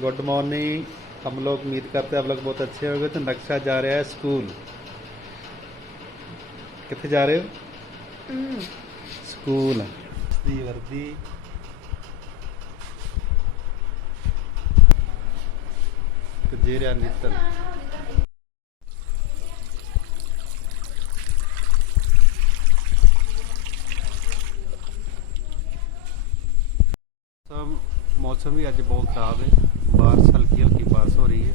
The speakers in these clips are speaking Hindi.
गुड मॉर्निंग हम लोग उम्मीद करते हैं आप लोग बहुत अच्छे हो गए तो नक्शा जा रहा है स्कूल. कितने जा रहे हो? हम्म। स्कूल। वर्दी। तो जे रहा ਮੌਸਮ ਵੀ ਅੱਜ ਬਹੁਤ ਖਰਾਬ ਹੈ ਬਾਰਿਸ਼ ਹਲਕੀ ਹਲਕੀ ਬਾਰਿਸ਼ ਹੋ ਰਹੀ ਹੈ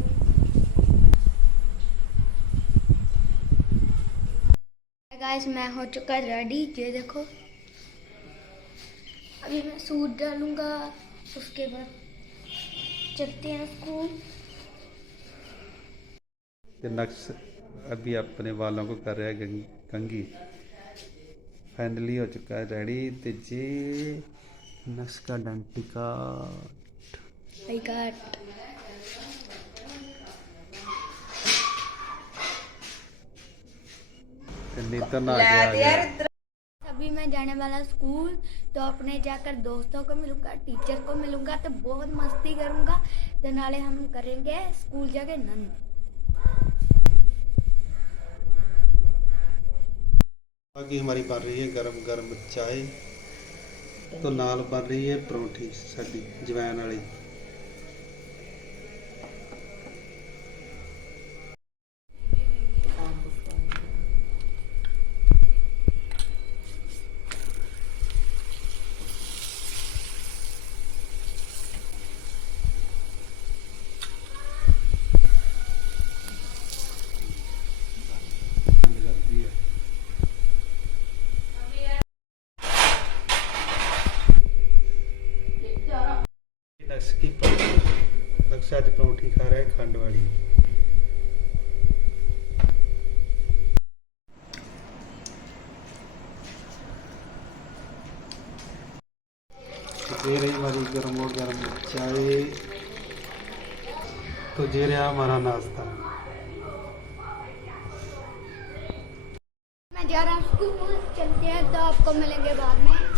गाइस मैं हो चुका रेडी ये देखो अभी मैं सूट डालूंगा उसके बाद चलते हैं स्कूल ਤੇ ਨਕਸ਼ अभी अपने वालों को कर रहा है गंग- कंघी फाइनली हो चुका है रेडी ते जे नक्श का डंटिका आई गॉट ते नितन आ गया अभी मैं जाने वाला स्कूल तो अपने जाकर दोस्तों को मिलूँगा टीचर को मिलूँगा तो बहुत मस्ती करूँगा। तो नाले हम करेंगे स्कूल जाके नंद। आगे हमारी बन रही है गरम गरम चाय। तो नाल बन रही है परोठी साडी जवैन वाली नक्श की परोठी नक्श आज परोठी खा रहा है खंड वाली। तो ये रही हमारी गर्म और गर्म चाय। तो ये रहा हमारा नाश्ता। मैं जा रहा हूँ स्कूल चलते हैं तो आपको मिलेंगे बाद में।